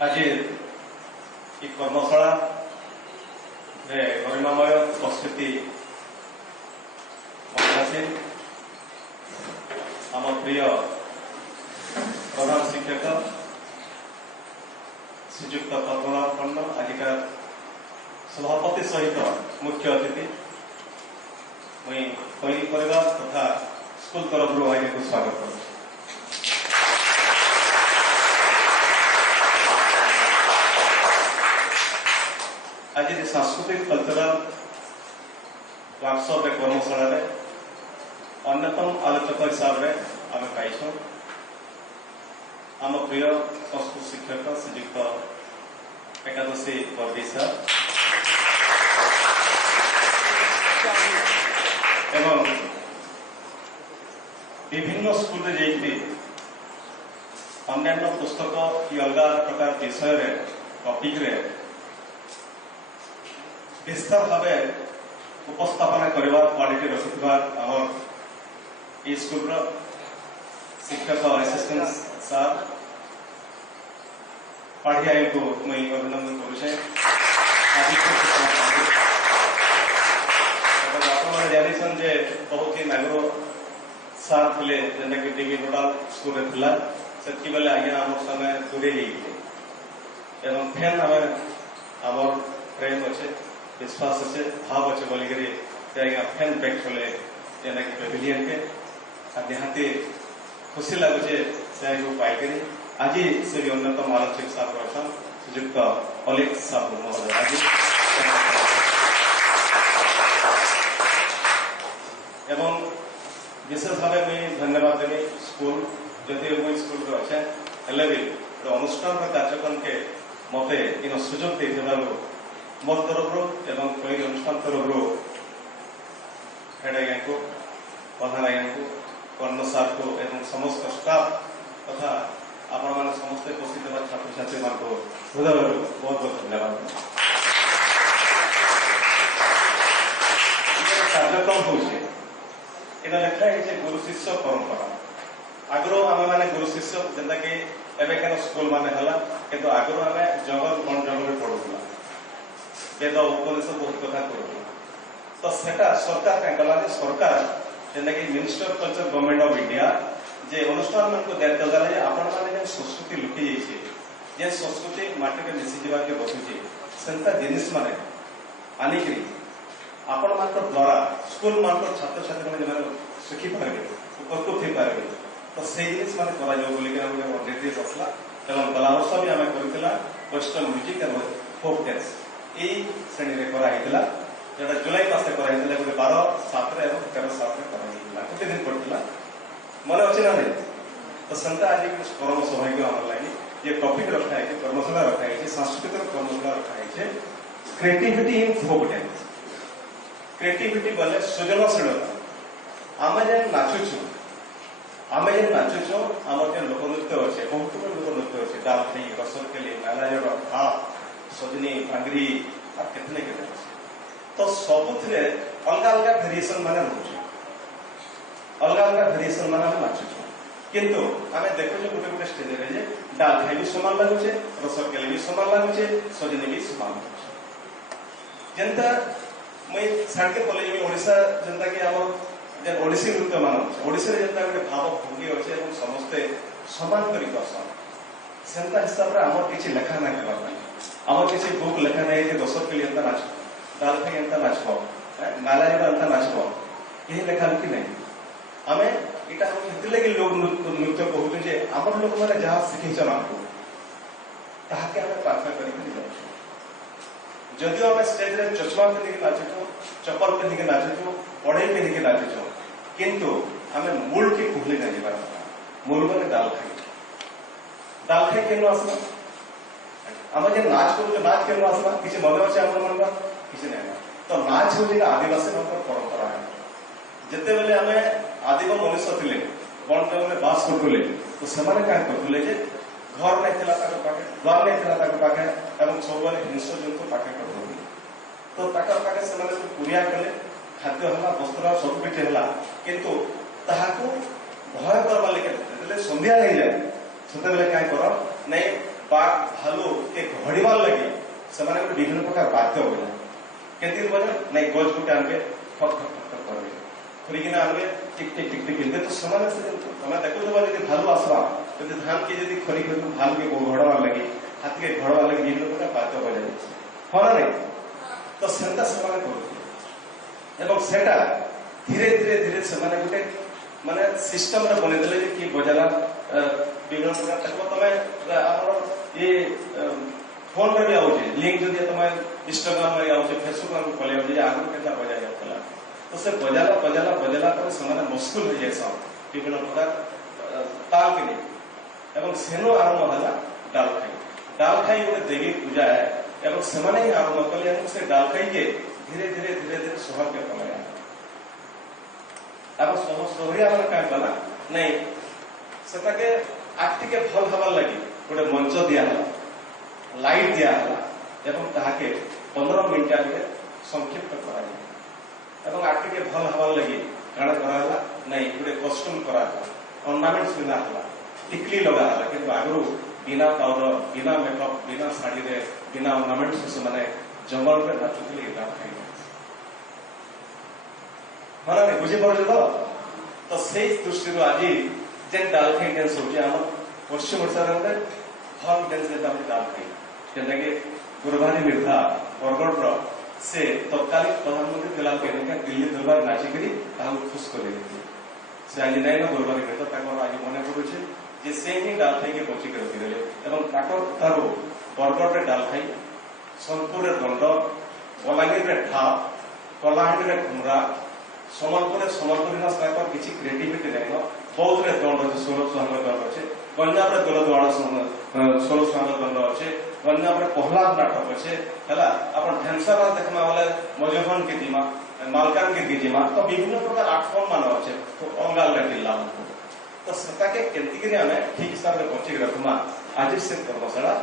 आज कर्मशाला गरिमामय उपस्थिति आम प्रिय प्रधान शिक्षक श्रीजुक्त पद्मनाभ पंड आजिका सभापति सहित मुख्य अतिथि मुई कोई परिवार तथा स्कूल तरफ आई को स्वागत कर आज सांस्कृतिक कल्चरल वर्कशॉप कर्मशाला अन्यतम आलोचक हिसाब से आम पाइछ आम प्रिय संस्कृत शिक्षक श्रीजुक्त एकादशी बर्दी सर एवं विभिन्न स्कूल अन्य पुस्तक कि अलग प्रकार विषय टॉपिक रे विस्तार भाव उपस्थापना करने क्वालिटी रखिथिबा आम स्कूल शिक्षक असिस्टेंट सर पाठिया को मुझे अभिनंदन करुचे जान जे बहुत ही आगु सार थे जेनटा कि डीबी नोडाल स्कूल थिला सेति बेले आज्ञा आम संगे दूरे एवं फेन आम प्रेम अच्छे विश्वास अच्छे भाव अच्छे बोलिकी आज्ञा फेन बैक कले जेनटा कि पेविलियन के निहाती खुशी लगुचे से पाइक आज से भी अन्यतम आलोचक साहब अच्छा श्रीजुक्त अलेख साहब महोदय आज एवं विशेष भाव मुझे धन्यवाद देवी स्कूल जदि मुझे स्कूल अच्छे हेल्ले भी अनुष्ठान कार्यक्रम के मत इन सुजोग दे मोर तरफ एवं कोई अनुष्ठान तरफ हेड आज्ञा को प्रधान आज्ञा को कर्ण सार को एवं समस्त स्टाफ तथा आपण मैंने समस्ते उपस्थित छात्र छात्री मान हृदय बहुत बहुत धन्यवाद कार्यक्रम होचे इना लिखा है गुरु शिष्य परंपरा आगु आम मैंने गुरु शिष्य जेनता कि एवं स्कूल मान है कि आगु आम जंगल बन जंगल पढ़ुला वेद उपदेश बहुत कथा करूँ तो सेटा सरकार क्या कला सरकार जेनता कि minister culture government of India जे अनुष्ठान मान को दायित्व देला आपण मैंने संस्कृति लुटी जाइए संस्कृति माटी में मिसी जावा के बसुचे सेंता जिनिस माने आनिक आपण मान द्वारा स्कूल मान छात्र छात्री मैंने शिखी पारे उपकृत हो पारे तो से जिनिस मान निर्देश आसला एवं गला वर्ष भी आम कर western music and folk dance यही श्रेणी में कराइला जोटा जुलाई मासे कराइला गोटे 12/7 और 13/7 कराइला गोटे दिन पड़ता मन अच्छे ना नहीं तो सेंता आज कर्म सौभाग्य आम लगे ये टॉपिक रखा है कर्मशाला रखा है सांस्कृतिक कर्मशाला रखा है creativity in folk dance creativity बोले सृजनशीलता आम जेन नाचुचु आम जेन नाचुचु आम जो लोक नृत्य अच्छे बहुत लोक नृत्य अच्छे डालखी रसरकेली मेलाजर भाप सजनी भांगरी और कितने तो सबुथ अलग अलग भेरिएसन मान रोचे अलग अलग भेरिएसन मान नाचुचु किंतु आम देखु गोटे गोटे स्टेज रे डालखाई भी सामान लगुचे रसरकेली भी सामान लगुचे सजनी भी सामान लगुचे जेनता मुई साड़के कॉलेज में ओडिशा जेनता कि आम जेन ओडिसी नृत्य मान ओडिशा जेनता गोटे भाव भंगी अच्छे समस्ते समान करी आसन सेंता हिसाब से आम किसी लेखा ना करवा आम किसी बुक लेखा नहीं कि रसरकेली एंता नाच डालखाई एंता नाचब मेलाजर एंता नाचब यही लेखा लुकी नहीं आम यहाँ कि लोक नृत्य कहूँ आम लोक मैंने जहाँ शिखीचन आमको ताके आम प्रार्थना कर जदिव आम स्टेज रे चश्मा पिंधिक नाचुचु चप्पल पिंधिक नाचुचु पढ़े पिंधिक नाचुचु किंतु आम मूल की भूली नहीं जावा मूल मैंने डालखाई केन आसला आम जो नाच करूँ नाच केन आसला किसी मन अच्छे आम मन किसी नहीं तो नाच हूँ आदिवासी परंपरा है जिते बेले आम आदिम मनुष्य थे वन जंगल बास करुले तो से क्या करुले घर नहीं पाखे द्वार नहीं पाखे सब हिंस जंतु पाखे कर तो पाखे से कुरिया कले खाद्य है वस्त्र सब किसी है किंतु भय करवा लगे संध्या नहीं जाए से क्या कर नहीं बाघ भालू के घड़ीवार लगे से विभिन्न प्रकार बाध्य बजा केंती बजा नहीं गज गुटे आनबे ठक ठक ठक ठक करबे खुरिकिना आनबे टिक टिक टिक टिक इनके तो समान से तमे देखो तो यदि भालू आसवा यदि धान के यदि खरी खरी भालू के घड़वार लगे हाथी के घड़वार लगे विभिन्न प्रकार बाध्य बजा हाँ ना नहीं तो सेंता समान करू एवं सेटा धीरे धीरे धीरे से गोटे माने सिस्टम रे बने देले कि बजाला विभिन्न प्रकार तक तमे आपन ये फोन पे भी आउचे लिंक जदि तमे इंस्टाग्राम में आउचे फेसबुक में खोले जे आगु केता बजा जातला तो से बजाला बजाला बजाला पर समाने मुश्किल हो जाय सब विभिन्न प्रकार ताल के नहीं एवं सेनो आरंभ होला डाल खाई गोटे देवी पूजा है एवं समाने ही आरंभ कले एवं से डाल खाई के धीरे धीरे धीरे धीरे शहर के कमाया अब सोहरिया वाला क्या कला नहीं सेटा के आखि के फल हवार लगी गोटे मंच दिया है लाइट दिया है एवं ताहा के 15 मिनट आगे संक्षिप्त करा जाए एवं आखि के फल हवार लगी काण करा नहीं गोटे कस्ट्यूम करा ऑर्नामेंट्स बिना हला टिकली लगा हला किंतु आगरू बिना पाउडर बिना मेकअप बिना साड़ी रे बिना ऑर्नामेंट्स से माने जंगल पे नाचुतली एटा खाई माना नहीं बुझी पड़े तो से दृष्टि आज जेन डालखाई डांस हो पश्चिम ओडिशा गोटे फल डांस डालखाई जेनटा कि गुरुभारी मिर्धा बरगढ़ से तत्कालीन प्रधानमंत्री थिला दिल्ली दरबार नाचिकी खुश कर से आज नाइन गुरुभारी मिर्धा आज मन पड़ुचे जे से ही डालखाई के बचिक रखिदेले तारो बरगढ़ डालखाई सोनपुर दंड बलांगीर ढाप कलाहांडी घुमरा सम्बलपुरी किसी क्रिएटिविटी नहीं बौद्ध रे दंड अच्छे 16 सुहांग दंड अच्छे गंजाम रे दोलदुआड़ 16 सुहांग दंड अच्छे गंजाम रे प्रहलाद नाटक अच्छे है अपन ढेंसा देखमा बोले मजफन के जीमा मालकान के जीमा तो विभिन्न प्रकार आर्ट फॉर्म मान अच्छे तो अंगाल जिला तो सेटा के केंती आम ठीक हिसाब से बचिक रखमा आज से कर्मशाला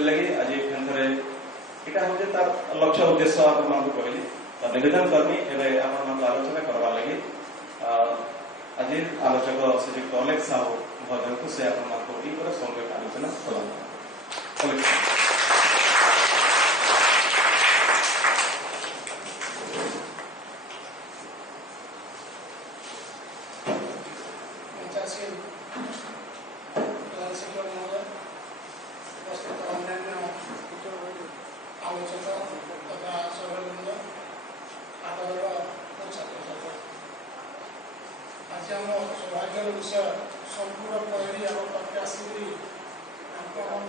लगी आज यहाँ हूँ तार लक्ष्य उद्देश्य आप कहली निवेदन करमी एवं आलोचना करवा लगी आज आलोचक श्रीजुक्त अलेख साहू महोदय को से संक्षेप आलोचना प्रदान सौभाग्य विषय संपूर्ण पहली आम पाखे आसिक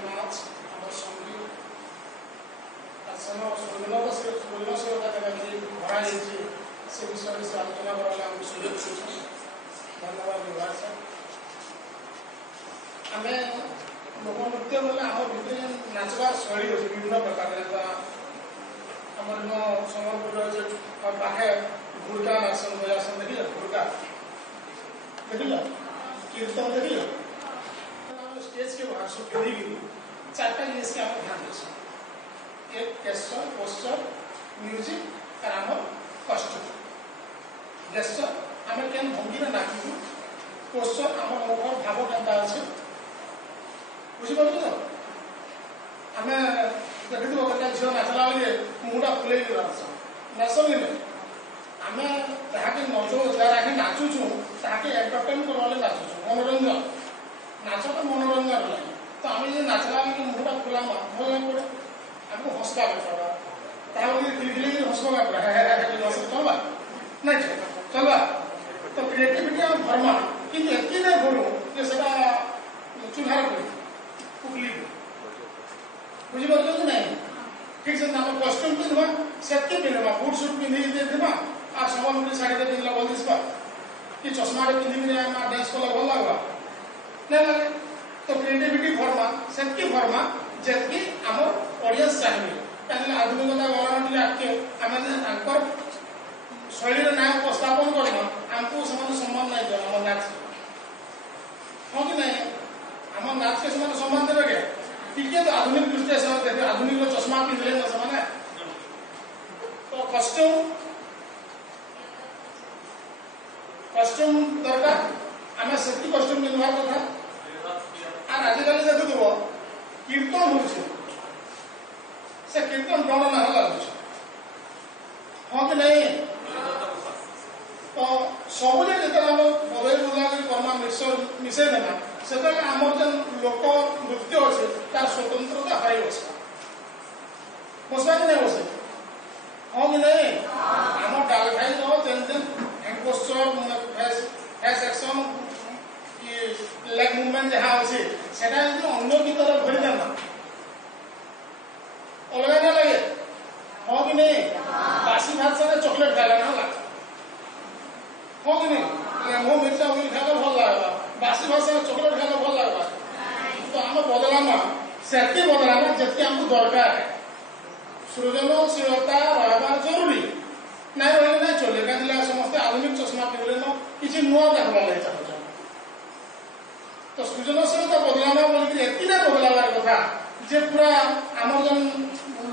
नाच आम संगीत स्वर्णशीलता भरा से विषय से आलोचना कराने आमको सुযোগ धन्यवाद विभाग सर आम लोकनृत्य बोले आम भितर नाचबार शैली अच्छे विभिन्न प्रकार आम सम्बलपुर पाखे घुड़का नाचन बजासन देखिए घुड़का देखिल कीर्तन देखिल स्टेज के बाहर सब फिर चार्टा जिनिस के ध्यान देस एक गेस्चर पोस्चर म्यूजिक और आम कस्ट्यूम गेस्चर आम केन भंगी में नाचू पोस्चर आम मुखर भाव केन्ता अच्छे बुझीपार तो आम देखी गोटे झील नाचला बेले मुहटा फुले नाच नहीं आम जहाँकि नचु जहाँकि नाचुचु ताकि एंटरटेन करवा नाचुचु मनोरंजन नाच तो मनोरंजन लगे तो आम जो नाचला बेले मुहटा खुला भल नहीं पड़े आमको हंसवा पड़ा खिलखिल हंसवा पड़ा चलवा नहीं चलवा तो क्रिएटिविटी आम भरमा कि नहीं भरू जे चूल्हार पड़ी उकली बुझीपार कि नहीं ठीक से आम कस्ट्यूम पिंधवा सेटके पिंधवा बुट सुट पिंधिकी देवा आ सम्बलपुरी शाढ़ी पिंधला भल दिशा कि चश्मा पिंधिक डांस कला भल लगवा नहीं लगे तो क्रिएटिविटी भरमा सेटकी भरमा जेकी आम ऑडियंस चाहिए कहीं आधुनिकता गलाना आगे आम शैली ना उपस्थापन करना आमको सम्मान नहीं दिया आम नाच हाँ कि नहीं आम नाच के सम्मान देवे क्या ठीक है तो आधुनिक दृष्टि से देखे आधुनिक चश्मा पिंधले ना से तो कस्ट्यूम दरकार आम से कस्ट्यूम पिंधवा कथा और आजिकल देखुव कीर्तन होउछे से कीर्तन गण ना लागुछे हाँ कि नहीं तो सबुले जेते हम बदल बुला कर कर्मा मिसे देना सेते हमर जन लोक नृत्य अछि तार स्वतंत्रता हाई बसका बसका कि नहीं बसे हाँ कि नहीं हमर डाल खाई नो जेन जेन हैंड पोस्चर फेस एक्शन कि लेग मूवमेंट जहाँ अछि सेटा यदि अन्य की तरफ भरि देना अलग ना लगे हाँ कि नहीं बासी भात से चॉकलेट खाला ना लगे हाँ कि नहीं लेमो मिर्चा उल खाला भल लागला बासी भात से चॉकलेट खाला भल लागला तो हम बदलामा सेति बदलामा जति हमको दरकार है सृजनशीलता रहबार जरूरी नहीं रहे नहीं चले काहे समस्त आधुनिक चश्मा पिले न किछि नुआ देखबा ले चाहछ तो सृजनशीलता बदलामा बोली एतिना बदलावार कथा जे पूरा आम जन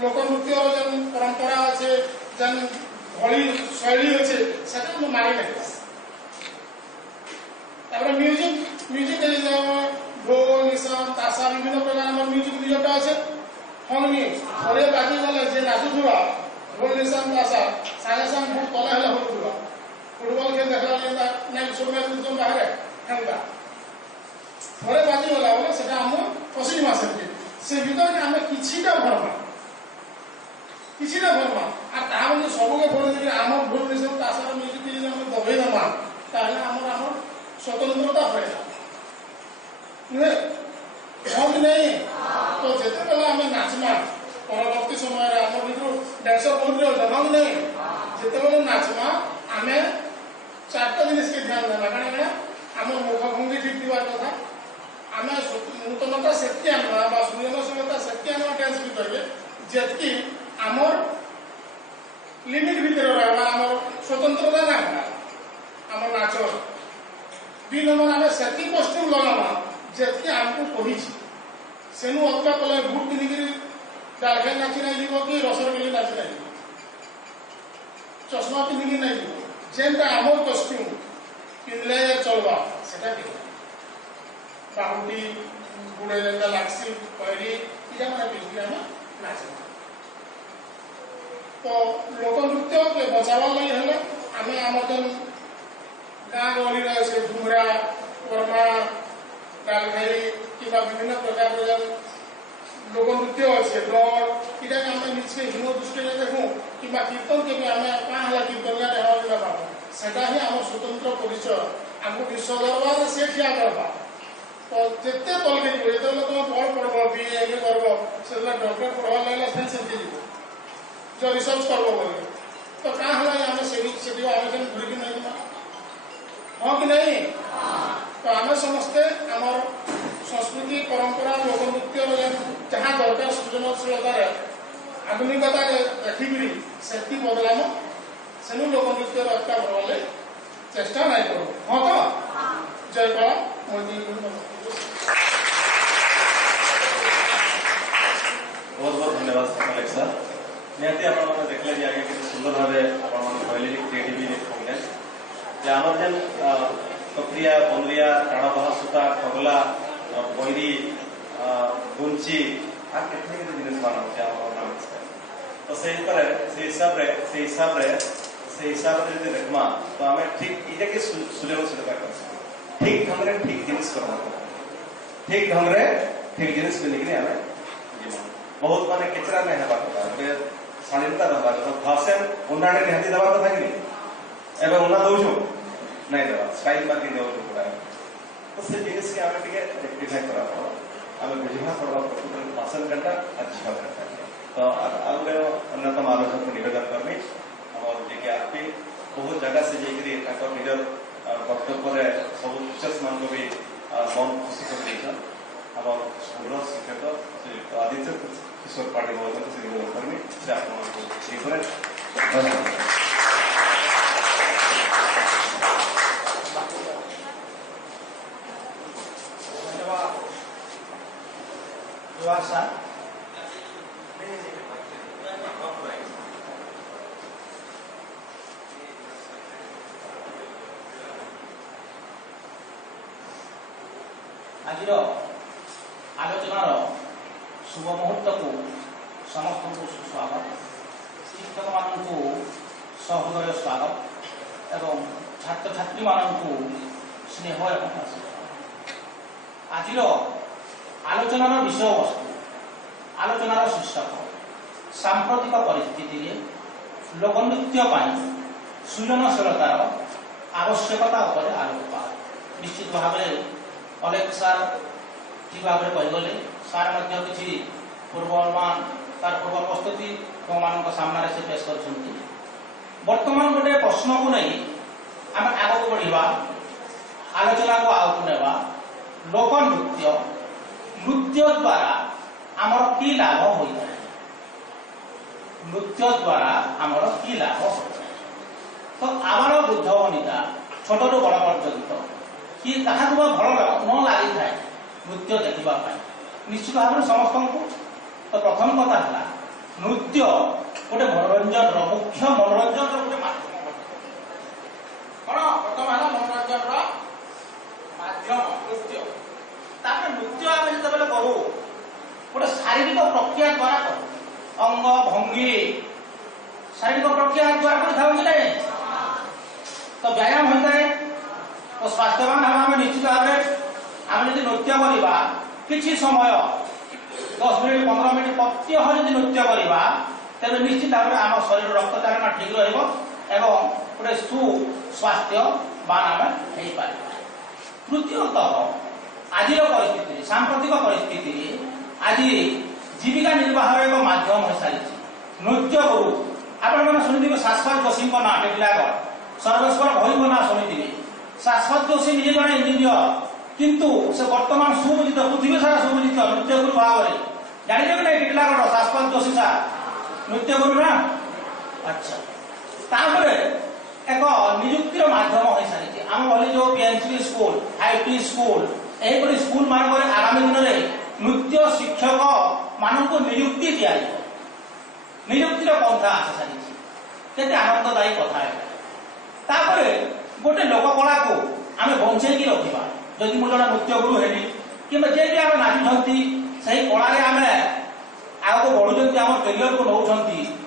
लोक नृत्य जन परंपरा अच्छे जन भली शैली अच्छे से मारी नहीं म्यूजिक ढोल निशान ताशा विभिन्न प्रकार म्यूजिक दिजटा अच्छे हाँ नहीं बाजी गले जे नाचुवा ढोल निशान ताशा सागे सागे बहुत तले हेला होगा फुटबल खेल देखला नहीं सब बाहर हेल्ला थोड़े बाजी गला बोले से आम पशि मास से भीतर आम किछिटा भरमा आ ताहले सबके पड़े आम ढोल निशान ताशार म्यूजिक यदि आम दबे दमा ताहले आम स्वतंत्रता पड़ेगा नुहे हाँ कि नहीं तो जिते बेला आम नाचमा परवर्ती समय आम भर डांसर बहुत रही हाँ कि नहीं जिते बेला नाचमा आम 4टा जिनिस के ध्यान देना कहीं आम मुखभंगी ठीक थी कथा आम नूतनता से आना सृजनशीलता से आना डांस भी करेंगे जी आमर लिमिट भीतर रहा आमर स्वतंत्रता ना आम नाच 2 नंबर आम से कस्ट्यूम लगाना जी आमको कही सेनु अतुआ कले बुट पिंधिक डालखाई नाची नहीं जीव कि रसरगली नाची नहीं चश्मा पिंधिक नहीं जीव जेनटा आमर कस्ट्यूम पिंधले चलवा सेटा पिंध बाहुटी गुड़े जेनटा लागसी पैरी इजा माने पिंधिक आम नाचना तो लोक नृत्य के बचावा लगी हेले आमे आम जन गाँ गहली रहे घुमरा वर्मा डालखाई कि विभिन्न प्रकार लोक नृत्य अच्छे दौड़ इटा आम निजे हिम दृष्टि देखूँ कि कीर्तन के आम क्या कीर्तनिया देवा पाब सेटा ही आम स्वतंत्र परिचय आमको विश्व दरबार से ठिया करवा तो जिते तलके जीव जो तुम पढ़ पढ़ब बीए ये करब से डॉक्टर पढ़वा लगे फेन से जीव जो रिसर्च करब बोले तो क्या है आम से आम जेन घूरिक नहीं हाँ कि नहीं तो आम समस्ते आम संस्कृति परंपरा लोक नृत्य जहाँ दरकार सृजनशीलता आधुनिकता देखिकी से बदलाम से लोक नृत्य रक्षा करवाले चेष्टा नहीं करूँ हाँ तो जय कला मोदी बहुत बहुत धन्यवाद मलिक सर निहती आपने देखले जे आगे किसी सुंदर भाव आपने कहले क्रिएटिविटी कहले जे आमर जेन प्रक्रिया पंद्रिया टाणबहा सूता खगला बैरी गुंची आ केते केते जिनिस बना तो से हिसाब रे यदि देखमा तो आम ठीक इटा के सृजनशीलता कर ठीक ढंग रे ठीक जिनिस करना ठीक ढंग रे ठीक जिनिस पिंधिक आम बहुत माने केचरा नहीं हेबा कथा शालीनता रहा तो फैशन उन्नाडे निहाती देवा कथा कि एबे उन्ना दउछु नहीं देवा स्टाइल मार्की देउ पूरा तो से जिनिस के आमे टिके रेक्टिफाई करा पड़ो आमे बुझिहा पड़ो टोटल भाषण घंटा अच्छा करता तो आगे अन्यतम आलोचक को निवेदन करनी और जे के आपे बहुत जगह से जेकरी ताको निजर वक्तव्य रे सब टीचर्स मान को भी मन खुशी कर देछन हम स्कूल शिक्षक श्री आदित्य किशोर पाटिल महोदय से निवेदन करनी से आपको आज आलोचनार शुभ मुहूर्त को समस्त को सुस्वागत शिक्षक मान सहृदय स्वागत एवं छात्र छात्री मान स्नेह एवं आज आलोचनार विषय वस्तु आलोचनार शीर्षक सांप्रतिक परिस्थिति लोकनृत्य सृजनशीलतार आवश्यकता उपर आलोकपात निश्चित भाव अलेख सार ठीक भाव कहीगले सार किसी पूर्व अनुमान तार पूर्व प्रस्तुति मान सामने से पेश कर बर्तमान गोटे प्रश्न को नहीं आम आग को बढ़ा आलोचना को आगे नेवा लोक नृत्य नृत्य द्वारा आमर की लाभ होता है नृत्य द्वारा आमर की लाभ होता है तो आमर बुद्ध वनिता छोट रू बड़ पर्यंत कि क्या भल न लगी था नृत्य देखा निश्चित भाव में समस्त को तो प्रथम कथा है नृत्य गोटे मनोरंजन मुख्य मनोरंजन गोटे माध्यम कौन प्रथम है मनोरंजन माध्यम नृत्य नृत्य आम जो करूँ गोटे शारीरिक प्रक्रिया द्वारा करूँ अंग भंगी शारीरिक प्रक्रिया द्वारा कर तो व्यायाम होता है तो स्वास्थ्यवान हम निश्चित भाव आम जो नृत्य करवा किसी समय 10 मिनिट 15 मिनिट प्रत्यह यदि नृत्य करवा तेज निश्चित भाव में आम शरीर रक्त चालन ठीक रहा गोटे सुस्वास्थ्यवान आम हो पार तृतीयतः आज परिस्थिति सांप्रतिक परिस्थिति आज जीविका निर्वाह एक माध्यम हो सारी नृत्य गुरु आपण शुणिथे शाश्वत जोशी ना टेटिलागढ़ सर्वेश्वर भई ना शुणिथे शाश्वत जोशी निजे जड़े इंजीनियर किंतु से वर्तमान सुबुझित पृथ्वी सारा सुबुझित नृत्य गुरु भाव में जानते कि नहीं टेटिलागढ़ शाश्वत जोशी सार नृत्य गुरु ना अच्छा तापर एक निजुक्तिर माध्यम हो सारी आम भली जो पीएनसी स्कूल आईटी स्कूल यहीपरि स्कूल मानक आगामी दिन में नृत्य शिक्षक मान नियुक्ति दि नियुक्तिर पंथा आसी सारी आनंददायी कथा है गोटे लोककला को आम बंचेकी रखा जदि मुझे नृत्य गुरु है कि जे भी आम नाचुंट से कला आम आगे बढ़ुंट आम कैरियर को नौ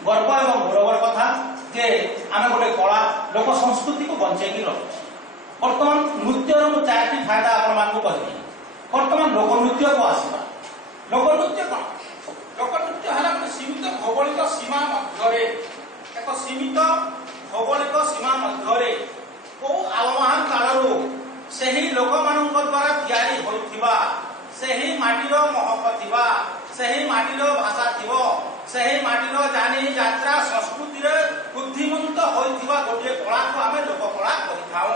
गर्व और गौरवर कथा जे आम गोटे कला लोक संस्कृति को बंचेकी रखुचे बर्तमान नृत्यर मुझे 4टी फायदा आपको कहली बर्तमान लोकनृत्य को आसवा लोकनृत्य कौन लोकनृत्य है गोटे सीमित भौगोलिक सीमा मध्य एक सीमित भौगोलिक सीमा मध्य कौ आवाहन कालू से ही लोक मान द्वारा तैयारी होइथिबा से ही माटीर महक थिबा से ही माटीर भाषा थिबो से ही माटीर जानी यात्रा संस्कृति रे बुद्धिमंत होइथिबा गोटे कला को आमे लोक कला कहिथाऊ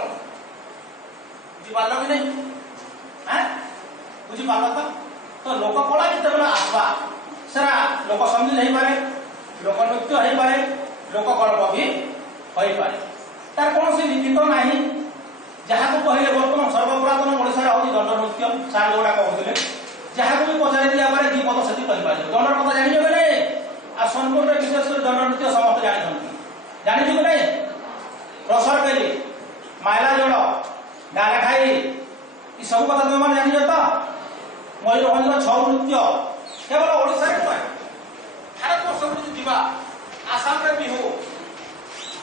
बुझिपार कि नहीं हैं बुझिपार तो लोक कला जिते आसवा सारा लोक संगीत हो पारे लोक नृत्य हो पारे लोक गल्प भी हो पारे तार कौन सी लिखित नहीं जहाँ को कहले बर्तमान सर्वपुरातन ओडिशा हूँ दंड नृत्य सार जोड़ा कहते जहाँ को भी पचारि दिया पारे दी पद से कहीपर दंडर कथा जान नहीं आ सोनपुर में विशेषकर दंड नृत्य समस्त जानी कि नहीं रसर केली माइला जोड़ डाला खाई ये सब कथा तुम मैंने जान तो मयूरभंजर 6 नृत्य केवल ओडिशा नुहे भारत वर्ष जीवा आसाम में बिहू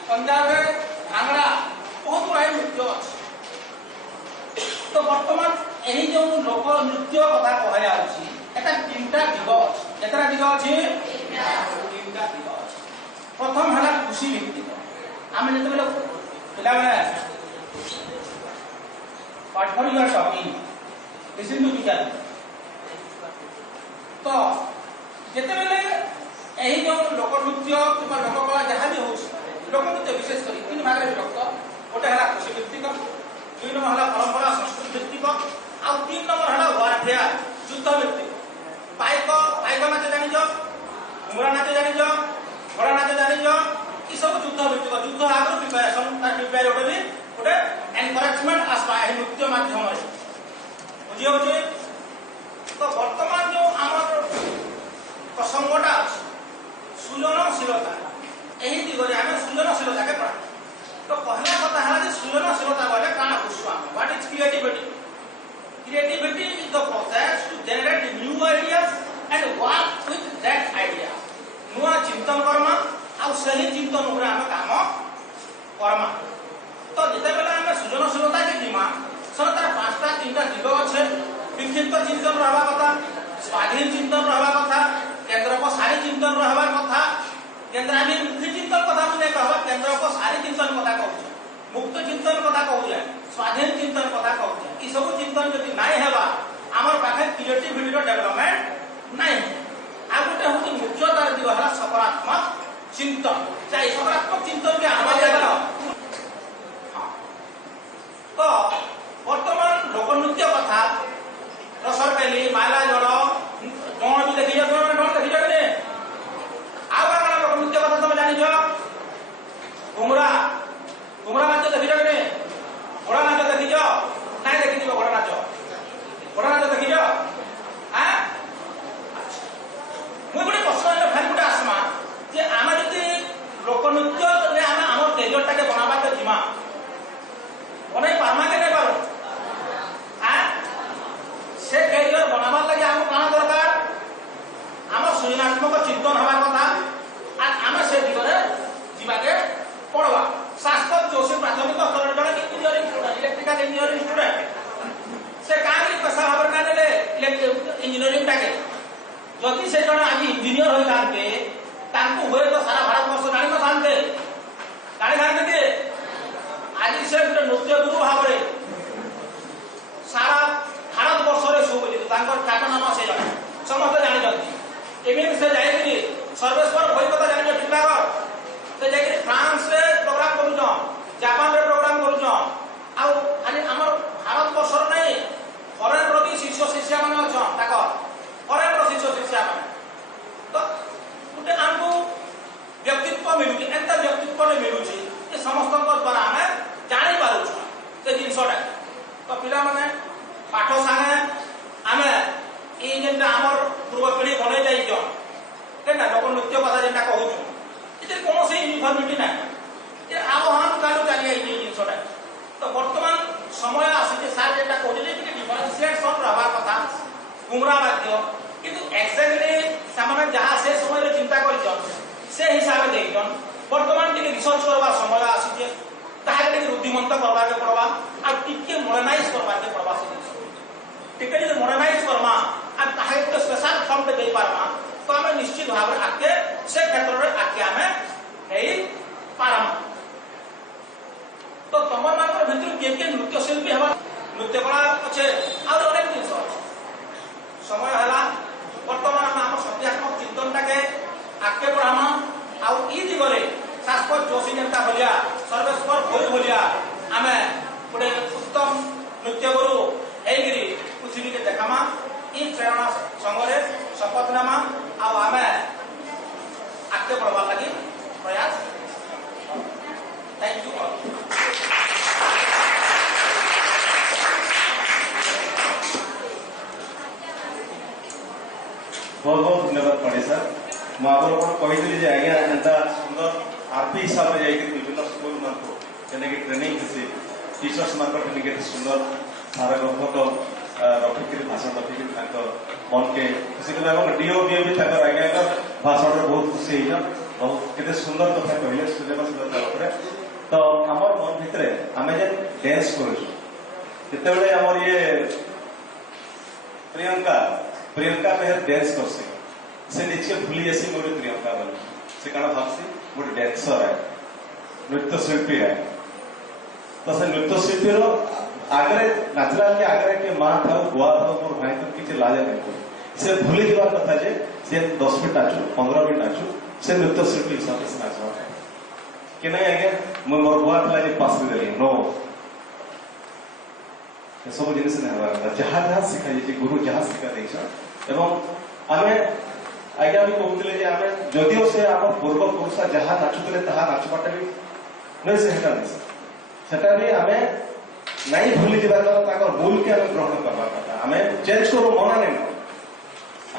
पंजाब में भांगड़ा बहुत गुड़ा नृत्य अच्छे तो बर्तमान यही जो लोक नृत्य कथा कहुच्छी एटा 3टा दिग अच्छे केतटा दिग अच्छे 3टा दिग अच्छे प्रथम है कृषि भित्तिक आम जो पे But what you are talking, listen to me carefully. तो जिते बेले यही जो लोक नृत्य कि लोककला जहाँ भी हो लोक नृत्य विशेष कर 3 भाग में विभक्त गोटे है कृषि भित्तिक 2 नंबर है परंपरा संस्कृति भित्तिक आ 3 नंबर है वारफेयर युद्ध भित्तिक पाइक नाच जानिज घुमरा नाच जानिज घोड़ा नाच जानिज ये सब युद्ध भित्तिक युद्ध आगे प्रिपेरेसन प्रिपेयर होते भी गोटे एनकरेजमेंट आसपा नृत्य माध्यम बुझी हो तो वर्तमान जो आम प्रसंगटा सृजनशीलता यही दिगरे आम सृजनशीलता के पढ़ा तो पहला कथा है सृजनशीलता बोले काना बुझवा what is creativity creativity is the process to generate new ideas and work रहबा कथा, स्वाधीन चिंतन रहबा कथा, केंद्र को सारी चिंतन रहबा कथा, केंद्राभिमुखी चिंतन कथा मुझे कहबा, केंद्र को सारी चिंतन कथा कहू, मुक्त चिंतन कथा कहू, स्वाधीन चिंतन कथा कहू, ई सब चिंतन यदि नाइ हेबा हमर पाखे क्रिएटिविटी डेवलपमेंट नाइ हे। आ गोटे हूँ मुख्य तार दिग है सकारात्मक चिंतन, चाहे सकारात्मक चिंतन के आना जाएगा। तो वर्तमान लोकनृत्य कथा रसरकेली माला जड़ डण भी देखी डण देखी कि आउ क्या लोकनृत्य कथा तुम जान घुमरा घुमरा नाच देखी कि घोड़ा नाच देखी ना देखी घोड़ा नाच देखी मुझे गोटे प्रश्न भारी गोटे आसमा जे आम जी लोकनृत्य आम कैरियर टाके बनाबाते जीमा बनई पार्मा के नहीं पारो से कैरियर बनाबार लगे आम कौन दरकार आम सृजनात्मक चिंतन हवा कथा आम से दिगरे जीवाके पढ़वा। शास्त्र जोशी प्राथमिक स्तर जड़े engineering student electrical engineering student से कहीं पेशा भाव ना देले इंजीनियरिंग टाके जदि से जड़े आज इंजीनियर हो जाते हुए तो सारा भारत वर्ष जानी न थाते कि आज से गोटे नृत्य गुरु भाव में सारा भारत वर्ष में सुपरिचित ख्यात नाम से जड़े समस्त जानते इवन से जाइए सर्वेश्वर भई कथा जान टीकागर से जाइए फ्रांस रे प्रोग्राम कर जापान रे प्रोग्राम कर भारत वर्ष नहीं फरेन भी शिष्य शिष्या मैंने अच्छा फरेन शिष्य शिष्या मैंने तो गोटे आमको व्यक्तित्व मिलूँ एंता व्यक्तित्व मिलूँ समस्त द्वारा आम जानी पार्छ से जिनसा तो पिला माने पाठ सागे आम ये आमर पूर्व पीढ़ी बन जाइए लोकनृत्य कथा जेटा कहूँ ये कौन से यूनिफर्मिटी ना आवाहन चालू चली जिनसा तो बर्तमान समय आसी सार जेटा कहते डिफरेन्सीएसन रहा कथा घुमरा वाद्य किंतु एक्जाक्टली से जहाँ से समय चिंता कर हिसाब से बर्तमान टी रिसर्च करवा समय आसी रुद्धिमंत करवा पड़वा आगे मॉडर्नाइज करवा पड़वा से जिन मॉडर्नाइज करमा गोटे स्पेशल फंड दे पार्मा तो आम निश्चित भाव में आगे से क्षेत्र में आगे आम पारमा। तो तुम मान भर किए नृत्य शिल्पी हवा नृत्य कला अच्छे अनेक जिन समय है बर्तमान आम सत्यात्मक चिंतन टाके आगे बढ़ामा दिगरे शास्त्र जोशी नेता भलिया सर्वेश्वर भोई भलिया आम गोटे उत्तम नृत्य गुरु होगी पृथ्वी के देखामा ये प्रेरणा संगे शपथ नामा आम आगे बढ़वार लगी प्रयास। Thank you all. बहुत बहुत धन्यवाद पंडित सर मुझे कही आज्ञा एंता सुंदर आरपी हिसाब से जाकर विभिन्न स्कूल मान ट्रेनिंग थी टीचर्स मान सुंदर सारा फोटो रखिक भाषण रखिक मन के खुशी डीओ बीओ भी आज्ञा भाषण में बहुत खुशी बहुत केते सुंदर कथा कहले सिलेबस तो आमर मन भितर आम जेन डांस करते आमर ये प्रियंका मेहर डांस करसी से निजे भूली जासी मोर प्रियंका बोली से कण भावसी गोटे डांसर है नृत्य शिल्पी है तो से नृत्य शिल्पी आगे नाचला के आगे के माँ था बुआ था मोर भाई तो किसी लाजा नहीं से भूली जावार कथा जे से 10 मिनट नाचू 15 मिनट नाचू से नृत्य शिल्पी हिसाब से नाचवा कि नहीं आगे मोर बुआ था जे पास देली नो सब जिनिस नहीं हवा जहाँ जहाँ शिखा जाइए गुरु जहाँ शिखा देछन एवं आमे आज्ञा भी कहते जे आमे जदिओ से आम पूर्व पुरुष जहाँ नाचुले ताहा नाचबाटा भी नहीं सेटा भी आमे नहीं भूली जाबार मूल के आमे ग्रहण करवा कथा आमे चेंज करू मना नहीं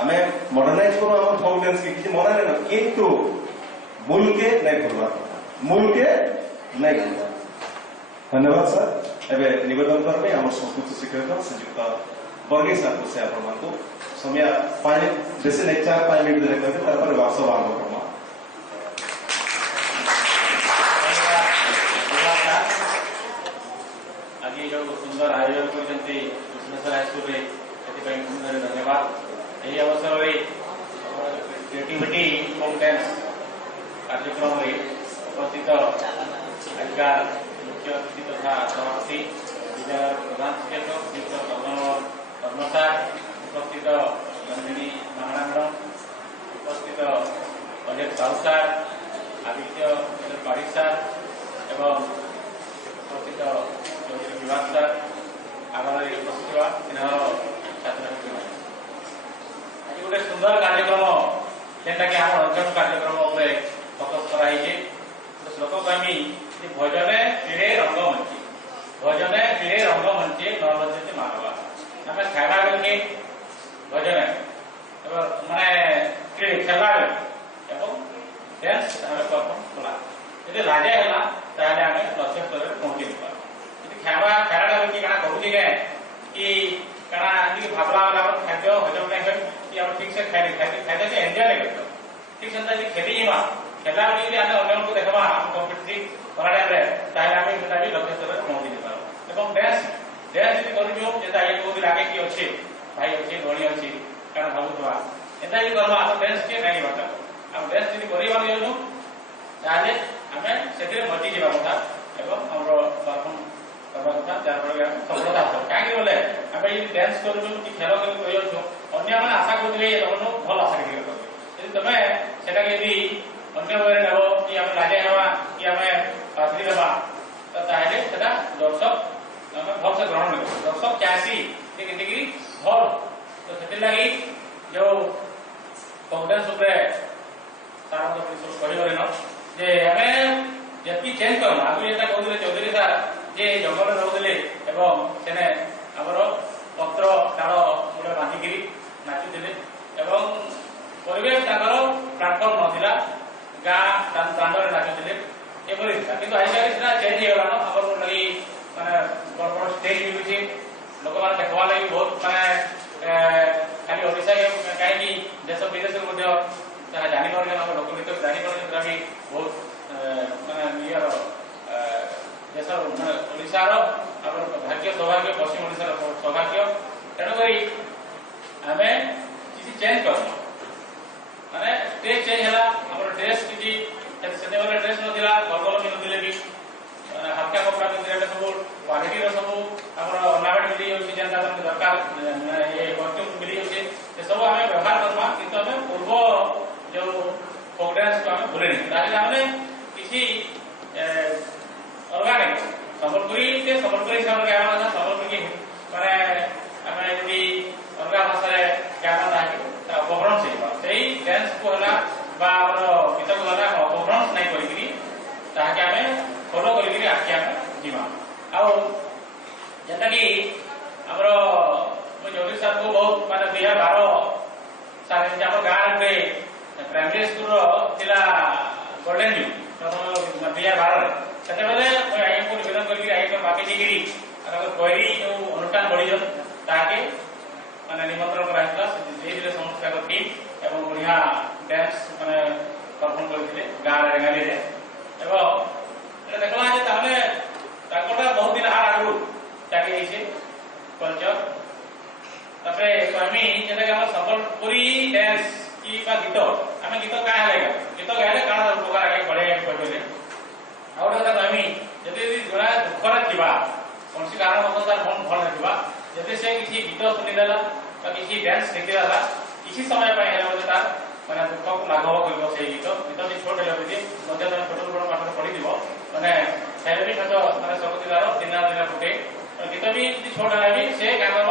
आमे मॉडर्नाइज करू आम फोक डांस के किसी मना नहीं किंतु मूल के नहीं भूलवा कथा मूल के नहीं भूलवा। धन्यवाद सर एवं निवेदन करबे आम संस्कृत शिक्षक श्रीयुक्त बर्गे सर को से आपण को समय 5 बेसी नहीं 4-5 मिनट देने करके तापर वार्षिक आरंभ करमा। आज जो सुंदर आयोजन करते कृष्णेश्वर हाईस्कूल रे धन्यवाद। धन्यवाद। यही अवसर में क्रिएटिविटी फोक डांस कार्यक्रम में उपस्थित आजकार मुख्य अतिथि तथा सभापति विद्यालय प्रधान शिक्षक शिक्षक कर्मचार उपस्थित नंदिनी महाना मैडम उपस्थित अजय साहू सार आदित्य पारिक सार एवं उपस्थित चौधरी विभाग सार आगामी उपस्थित स्नेह छात्र आज गोटे सुंदर कार्यक्रम जेनटा कि आम अंचल कार्यक्रम फोकस कराई श्लोक कहमी भजने पीड़े रंग मंचे भजने पीड़े रंग मंचे न लज्जते मानवा आम खाइबा बेलके भजने माने खेला बेल डांस आम परफर्म कला यदि लाजे है ताहले आम लक्ष्य स्तर में पहुंची पार यदि खाइबा खाइला बेलके काना करूची के कि काना भावला खाद्य हजम नहीं हो कि आम ठीक से खाई खाद्य से एंजॉय नहीं करते ठीक से खेली जीवा खेला बेलके आम अन्य को देखा आम कम्पिटिटिव कला टाइम ताहले आम सेटा भी लक्ष्य स्तर में पहुंची पार एवं डांस डांस यदि करूछु जेता ये बहुत आगे की अच्छे भाई अच्छे भणी अच्छी कारण भावुवा एंता भी करबा तो डांस के नहीं बता हम डांस यदि करिबा जानु ताले हमें सेतिर मति जीवा कथा एवं हमरो परफॉर्म करबा कथा जार पर सफलता हो काहे बोले हम ये डांस करूछु कि खेल करू कहियो अन्य माने आशा करथिबे तनो भल आशा करियो यदि तमे सेटा यदि अन्य बेरे नेबो कि हम लाजे हेबा कि हमें पाथरी देबा तो ताले सेटा दर्शक हमें भल से ग्रहण करू दर्शक चासी कि डिग्री भल तो सेति लागि जो कॉन्फिडेंस ऊपर सारा तो कहि गरे न जे हमें जति चेंज करबा आगु एटा कहउले चौधरी सार जे जंगल रहउले एवं सेने हमर पत्र तार मुळे बांधिगिरी नाचि दिले एवं परिवेश ताकर प्लाटफॉर्म नथिला गा दांडरे नाचि दिले एपरि किंतु आइकारि सेटा चेंज हे गला न हमर लागि माने बड़ बड़ स्टेज भी छै लोक माने देखवा लागि बहुत माने खाली ओडिशा के कहीं देश विदेश में जानी पारे लोकगीत जानी पारे भी बहुत माने नियर देश माने ओडिशार भाग्य सौभाग्य पश्चिम ओडिशार सौभाग्य तेणुक आम किसी चेंज कर माने ड्रेस चेंज है ड्रेस किसी ड्रेस ना गलगल भी नथिले भी हल्का कपड़ा पिंधे सब क्वालिटी सब अर्नामेंट मिली जाऊँगी जेनता दरकार ये कॉस्ट्यूम मिली जाऊँगी सब आम व्यवहार करवा किंतु आम पूर्व जो फोक डांस को आम भूले नहीं किसी अलग नहीं सम्बलपुरी से सम्बलपुरी हिसाब से गाँव था सम्बलपुरी माने आम यदि अलग भाषा गाँव था अपभ्रंश से डांस को है गीत को है अपभ्रंश नहीं करी आम फॉलो करी आगे आम जीवा आटा कि आमर चौधरी साहब को बहुत माने 2012 साल आम गाँव में प्राइमरी स्कूल गोल्डेन जू 2012 से आई को निवेदन करी आई बाकी जाकि बहरी जो अनुष्ठान बढ़ीन ताके माने निमंत्रण कराइला समस्त टीम एवं बढ़िया डांस माने परफॉर्म करते गाँव रेंगाली एवं देखला बहुत दिन आगु चाकरी कल्चर कहमी जेटा सम्बलपुरी डांस कि गीत आम गीत क्या गीत गाइले कौन उपकार आगे बढ़े कहते आउटे कथा कहमी जदि जोड़ा दुखरे थी कौन कारण तार मन भल ना जदि से किसी गीत शुणीदेला किसी डांस देखीदेला किसी समय तार मैंने दुख को लाघव कर गीत गीत भी छोट है छोट बड़ पाठ पढ़ी मैंने भी छोट मैंने सबुदार दिन दिन फुटे गीत भी छोट है भी से गाँव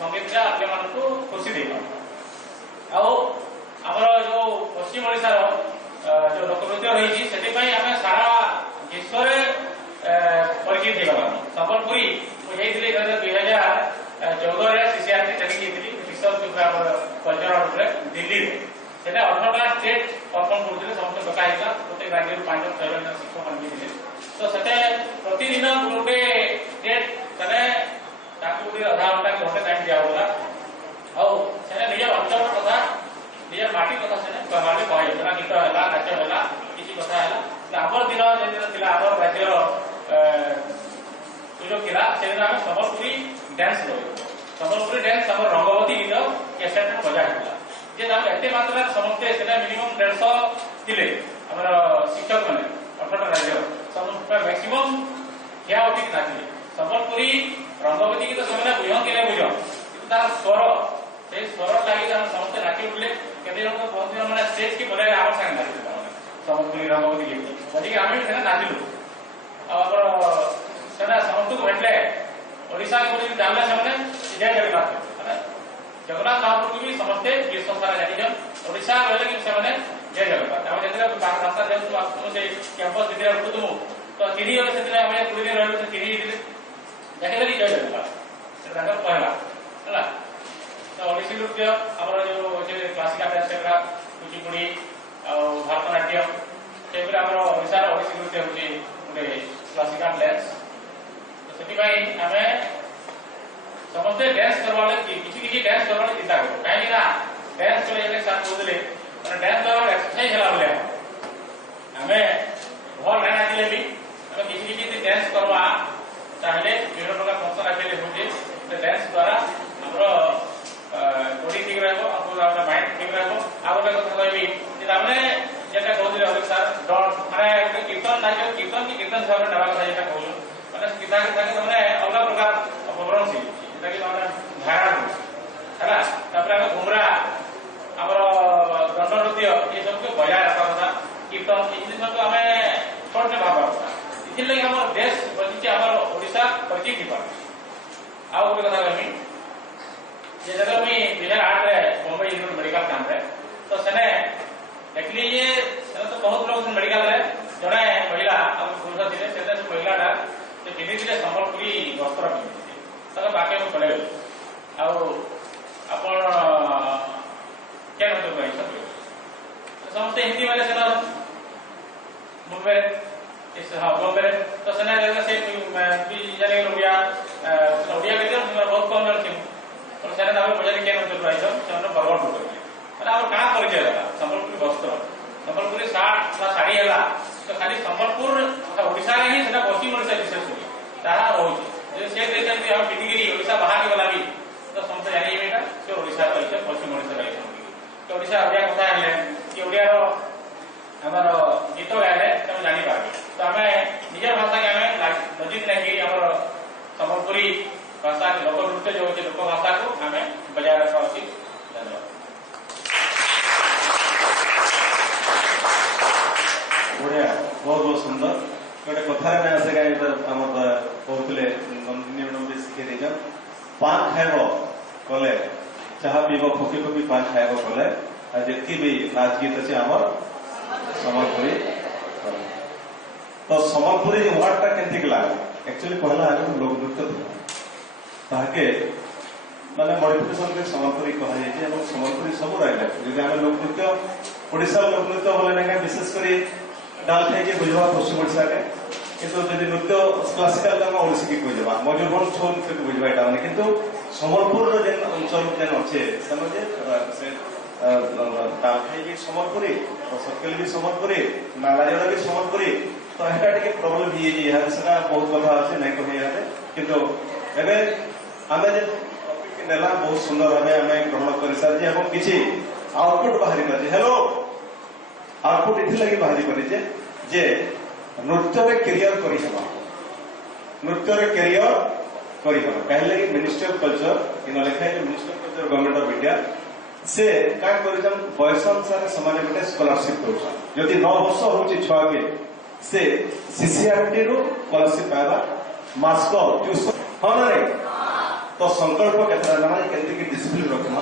संगीत अन्य मान खुशी दे आमर जो पश्चिम ओडिशार जो लोकनृत्य रही से आम सारा विश्व परिचित हो गला सम्बलपुरी मुझे 2014 CCRT training research culture Delhi से 18टा स्टेट परफॉर्म करते समस्त डका प्रत्येक राज्य 5 6 जन शिक्षक मान तो से प्रतिदिन गोटे स्टेट गोटे अधा घंटा कि घंटे टाइम दिगला से निज अंचल कथा निज माटी कथा से कहवाटे कह गीत है नाच है किसी कथा है आमर दिन जो आम राज्यर सुजोग था से आम सम्बलपुरी डांस सम्बलपुरी डांस आम रंगवती गीत कैसेट जे एते मात्रा समस्ते सेटा मिनिमम 150 थिले हमर शिक्षक माने 18 राज्य समस्त मैक्सिमम क्या उठी नाचिले संबलपुरी रंगवती की तो समय बुझ के बुझ तार स्वर से स्वर लागि हम समस्त नाचि उठले केते लोग बहुत दिन माने स्टेज की बोले आवर संग नाचि संबलपुरी रंगवती की बड़ी आमे भी सेना नाचिलु और सेना समस्त को भेटले ओडिसा को भी जानला से जय जगन्नाथ जगन्नाथ महाप्रभु भी समस्ते विश्व सारा जानिजन ओडिसा बोले कि से जय जगन्नाथ हम जेतरा रास्ता जाउ तो से कैंपस जेतरा रुतु तो तिनी जन सेतरा हम पूरी दिन रहलु तिनी दिले देखले कि जय जगन्नाथ से ताकर पहला हला तो ओडिसी नृत्य हमर जो जे क्लासिकल डांस सेरा कुचिपुड़ी और भरतनाट्यम सेबरा हमर ओडिसा ओडिसी नृत्य होची गुटे क्लासिकल डांस तो सेति भाई हमें समस्ते डांस करवा ले किसी डांस करवा ले चिंता करो काहे ना डांस करे एक साथ बोलले और डांस करवा एक्सरसाइज होला बोले हमें भल रहना दिले भी हमें किसी डांस करवा चाहले विभिन्न प्रकार फंक्शन रखले होजे तो डांस द्वारा हमरो बॉडी ठीक रहबो हमरो माइंड ठीक रहबो आगो कथा कहबी जे हमने जेटा कहले अभी सर डॉट माने कीर्तन नाचो कीर्तन की कीर्तन सब नवा कथा जेटा कहलो माने किता के हमने अलग प्रकार अपभ्रंश छी जेटा कि हमने धारा हैला तापर हम घुमरा हमर दंड नृत्य ये सब को बजाय रखा था कीर्तन इन सब को हमें छोड़ने भाबा था इसलिए हमर देश बची हमर ओडिसा परिचय की बात आउ के कथा कहमी जे जगह में 2008 रे बॉम्बे यूनिवर्सिटी मेडिकल कैंप रे तो सने देखली ये तो बहुत लोग मेडिकल रे जड़े महिला हम पुरुष दिले सेते से महिलाटा तो धीरे धीरे संबलपुरी वस्त्र पिंधि तक बाके में पड़े आउ अपन क्या मतलब भाई सब समझते हिंदी वाले से ना मुंबई इस हाँ बॉम्बे तो सने जगह से भी जाने लोगिया ओडिया के लिए बहुत कम लड़की और सेने दावे बजारे क्या मतलब भाई सब सेने बरगढ़ होते हैं और कहाँ परिचय लगा संबलपुरी वस्त्र संबलपुरी साड़ी है तो खाली संबलपुर ओडिशा रे ही सेना पश्चिम ओडिशा विशेष हुई ताहा रहुची जे से देश में हम पिटिगिरी ओडिशा बाहर गला भी तो समझ जानी बेटा से ओडिशा रही पश्चिम ओडिशा रही तो ओडिशा ओडिया कथा है कि ओडिया रो हमर गीत गाले तुम जानी पाबी तो हमें निज भाषा के हमें नजीक नहीं हमर संबलपुरी भाषा के लोक नृत्य जो होचे लोक भाषा को हमें बजाय रखा उचित धन्यवाद बढ़िया बहुत बहुत सुंदर गोटे कथार में आसे गाय हमर कहते नंदिनी मैडम भी शिखे देजन पान खाइब कले चाह पीब फकी फकी पान खाइब कले आ जेतकी भी नाच गीत अच्छे हमर संबलपुरी तो संबलपुरी वर्ड टा केंतिक लागे एक्चुअली पहला आगे लोक नृत्य ताके माने मॉडिफिकेशन के संबलपुरी कहा जाय छै और संबलपुरी सब रहले यदि हम लोक नृत्य ओडिसा लोक नृत्य बोले ना विशेष करी डाल थे के बुझवा पश्चिम ओडिसा के किंतु यदि नृत्य क्लासिकल का ओडिसा की बुझवा मयूरभंज छो नृत्य को बुझवा एटा माने किंतु संबलपुर रो जेन अंचल जेन अछि समझे से डाल थे के संबलपुरी और सकल भी संबलपुरी नालाजड़ा भी संबलपुरी तो एटा टिके प्रॉब्लम ही जे यार सका बहुत कथा अछि नै कहि यार किंतु एबे आमे जे टॉपिक नेला बहुत सुंदर भाबे आमे ग्रहण करि सर जे हम किछि आउटपुट बाहरी कर हेलो आउटपुट इथि लगी बाहरी करि जे नृत्य रे करियर करि हबा नृत्य रे करियर करि हबा कहले कि मिनिस्ट्री ऑफ कल्चर इन लिखा है ministry of culture government of India से का करिजम बयस अनुसार समाने गोटे स्कॉलरशिप होछ यदि 9 वर्ष होछि छुआ के से सीसीआरटी रो स्कॉलरशिप पाबा मास्को ट्यूशन हां रे तो संकल्प केतरा ना केंति की डिसिप्लिन रखना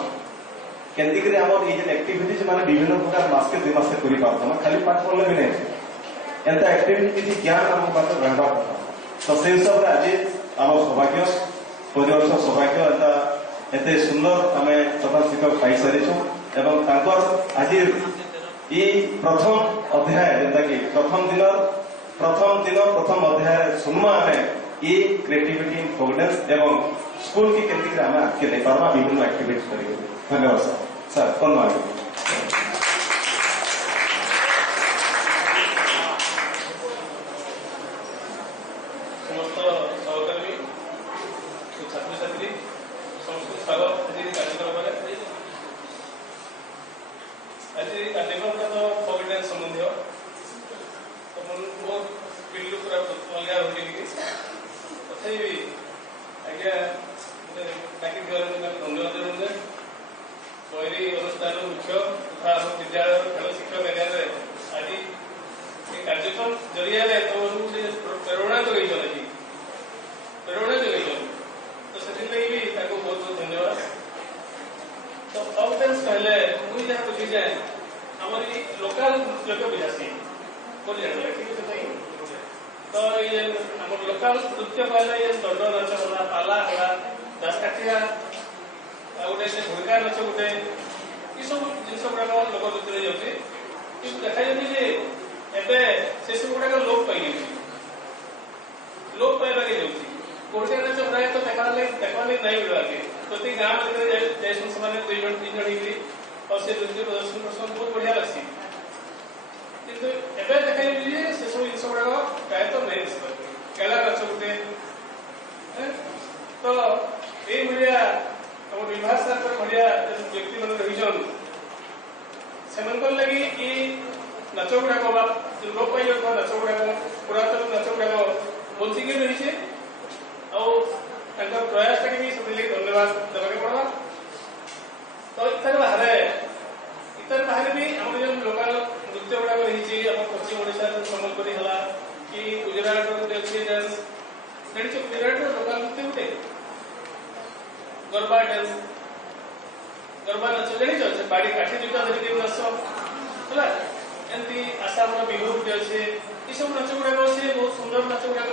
केंति के हमर ये जे एक्टिविटीज माने विभिन्न प्रकार मास के 2 मास से करि पारत ना खाली पाठ पढ़ले भी नहीं एंता एक्टिविटी किछि ज्ञान हम बात रहबा तो से सब रे आज हम सौभाग्य परिवर्ष सौभाग्य एंता एते सुंदर हमें तथा शिक्षक पाई सारी छु एवं ताकर आज ई प्रथम अध्याय जेता कि प्रथम दिन प्रथम अध्याय सुनमा हमें ई क्रिएटिविटी कॉन्फिडेंस एवं स्कूल की केंद्र के हमें आके नहीं पारवा विभिन्न एक्टिविटीज करेंगे धन्यवाद सर कौन मांगे समस्त सहकर्मी छात्र छात्री समस्त स्वागत कार्यक्रम अनुष्ठान मुख्य तथा आम विद्यालय खेल शिक्षक एरिया आज ये कार्यक्रम जरिया तो प्रेरणा जगै प्रेरणा जगै तो से भी बहुत बहुत धन्यवाद। तो ऑफेंस कहले मुझे जहाँ बुझी जाए हमारी लोकल नृत्य को बुझासी बोल जाए ठीक है नहीं तो ये हम लोकल नृत्य कहले ये दंड नाच होला पाला होला दासकाठिया गोटे से भूमिका नाच गोटे ये सब जिन गुड़ाक लोक नृत्य जाऊँगी कि देखा जाए एबे से सब गुड़ाक लोप पाई लोप पाइबा के जाऊँगी गोटे नाच प्राय तो देखा नहीं मिलवा के प्रति गाँव जैसे से दुई जन तीन जन और से नृत्य प्रदर्शन करसन बहुत बढ़िया लगसी किंतु एबे देखा जाए से सब जिन गुड़ाक प्राय तो नहीं दिख केला नाच गोटे तो ये भाया हम विभाग सर भाया व्यक्ति मैंने रहीजन से लगी ये नाच गुड़ाक लोप पाई जाता नाच गुड़ाक पुरातन नाच गुड़ाक बंचिकी रही प्रयास भी सब धन्यवाद देवाक पड़ा। तो इतर बाहर भी आम जो लोकल नृत्य गुड़ाक रही पश्चिम ओडिशा सम्बलपुरी है कि गुजरात गोटे अच्छी डांस जान गुजरात लोकल नृत्य गोटे गरबा डांस गरबा नाच जान बाड़ी काठी दुटा धरिक नाच है एमती आसाम बिहू गोटे अच्छे ये सब नाच गुड़ाक अच्छे बहुत सुंदर नाच गुड़ाक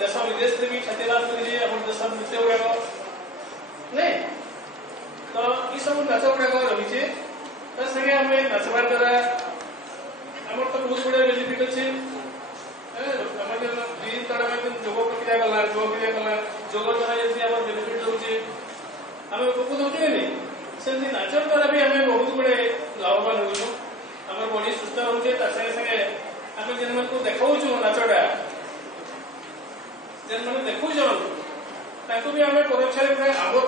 देश विदेश भी ख्याति लाभ कर देश नृत्य गुड़ाक नहीं तो ये सब नाच गुड़ाक रही संगे आम नाचबार द्वारा आम तो बहुत गुड़ा बेनिफिट अच्छे दिन तले जोग प्रक्रिया गला जोग क्रिया गला जोग द्वारा जैसे आम बेनिफिट रोचे आम उपकृत होते नहीं सेमती नाच द्वारा भी आम बहुत गुड़े लाभवान हो आम बॉडी सुस्थ रोचे संगे आम जिन देखा नाचटा जेन मैंने देखुन भी आम परोक्ष आमोद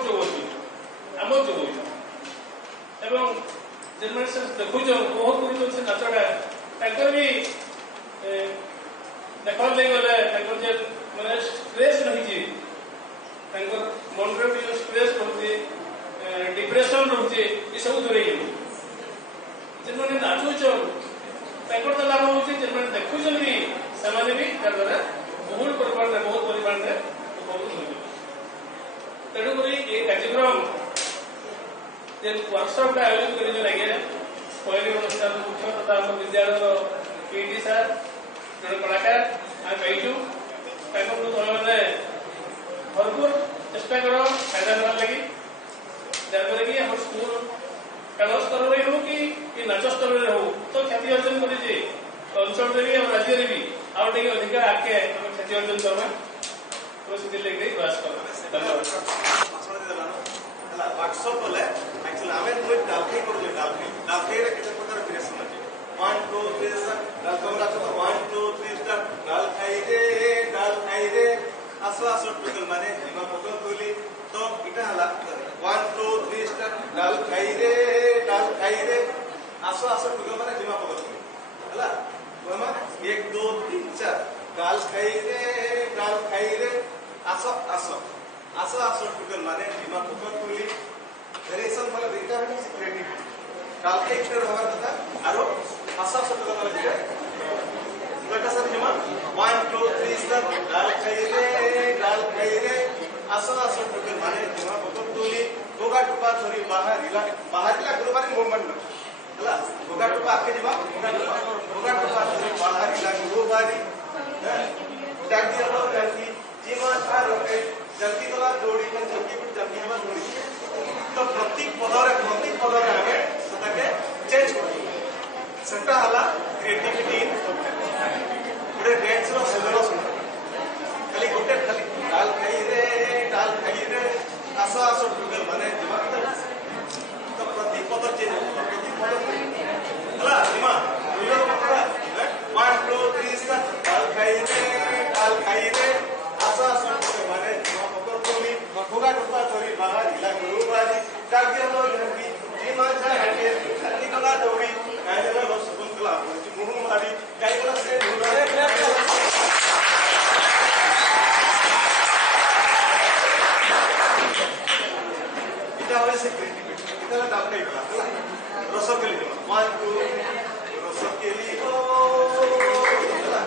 जोगु एवं जेन मैंने देखुन उपभोग कर नाचटा भी देखा गले मैंने स्ट्रेस रही मन भी जो स्ट्रेस रोचे डिप्रेशन रोचे ये सब दूरे जेन मैंने नाचुचन तो लाभ हो जेन मैंने देखुन भी से भी द्वारा बहुत परिमाण में उपभोग हो तेणुक ये कार्यक्रम जे वर्कशॉप आयोजित कर लगे पहली अनुष्ठान मुख्य तथा आम विद्यालय पीटी सार जड़े कलाकार आम पाइचु मैंने भरपूर चेष्टा कर फायदा ना लगी जहाँद्वारा कि हम स्कूल खेल स्तर में हो कि नाच स्तर में हो तो ख्याति अर्जन कर अंचल भी और राज्य भी आउ टे अधिक आगे हम ख्याति अर्जन करवा तो से प्रयास कर वर्कशॉप बोले एक्चुअली आमे तो डालफी कर डालफी रे किते प्रकार क्रिएशन अछि 1 2 3 डाल कमरा तो 1 2 3 स्टार्ट डाल खाई रे आसो आसो टुकल माने हिमा पकल तुली तो इटा हला 1 2 3 स्टार्ट डाल खाई रे आसो आसो टुकल माने हिमा पकल तुली हला मामा 1 2 3 4 डाल खाई रे आसो आसो टुकल माने हिमा पकल तुली वेरिएशन वाला बेटा है क्रिएटिविटी डाल के एक होगा था आरो आसो आसो टुकल माने दिया बेटा सर हिमा 1 2 3 स्टार्ट डाल खाई रे आसो आसो टुकल माने हिमा पकल तुली गोगा टुपा थोड़ी बाहर इला गुरुबारी मूवमेंट हला गोगा टुपा आके जीवा गोगा टुपा थोड़ी बाहर इला गुरुबारी जल्दी लो जल्दी जीवा था रोके जल्दी गला दौड़ी में जल्दी में दौड़ी तो प्रत्येक पदरे हमें सताके चेंज करी सेटा हला क्रिएटिविटी गोटे डांस रो सृजन खाली गोटे खाली डाल खाई रे आसो टुगल माने तो प्रत्येक पद चेंज हो प्रत्येक पद हला हिमा दुयो पकड़ा 1 2 3 स्टार्ट डाल खाई रे आसो टुगल माने हिमा पकड़ कोली गोगा टुपा थोड़ी बाहर इला गुरुबारी जागे लो जल्दी जीमा जा हटे जल्दी कला दौड़ी कायला लो सुकुन कला मुहु मारी कायला से এটা হচ্ছে সে ক্রিয়েটিভিটি এটা হলো ডাবলে গলা হলা রসকলি গলা 1 2 রসকলি ও হলা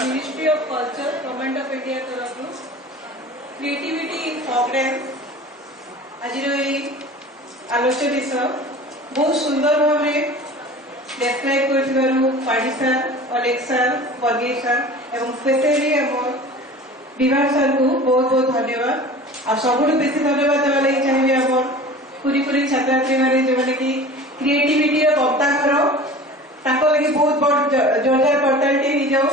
Ministry of Culture, Government of India तरफ क्रिएटिविटी इन प्रोग्राम आज आलोच्य विषय बहुत सुंदर भाव में डेस्क्राइब कर पाड़ी सार अलेक्स सार वर्गीय सार एवं स्पेशली आम विभाग सार को बहुत बहुत धन्यवाद और सब बेसी धन्यवाद देवा लगी चाहिए आम पूरी छात्र छात्री मैंने जो मैंने कि क्रिएटिविटी गप्ताघर ताको लगी बहुत बड़ जोरदार करतालटी हो जाओ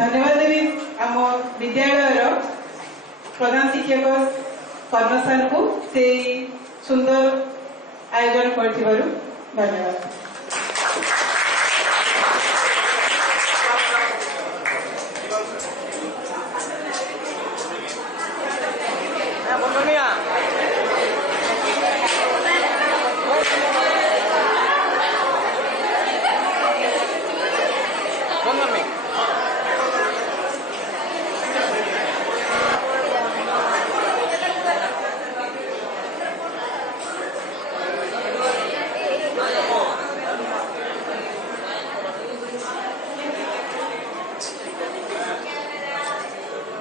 धन्यवाद देवी आम विद्यालय प्रधान शिक्षक कर्ण सार को से सुंदर आयोजन कर धन्यवाद। बोलो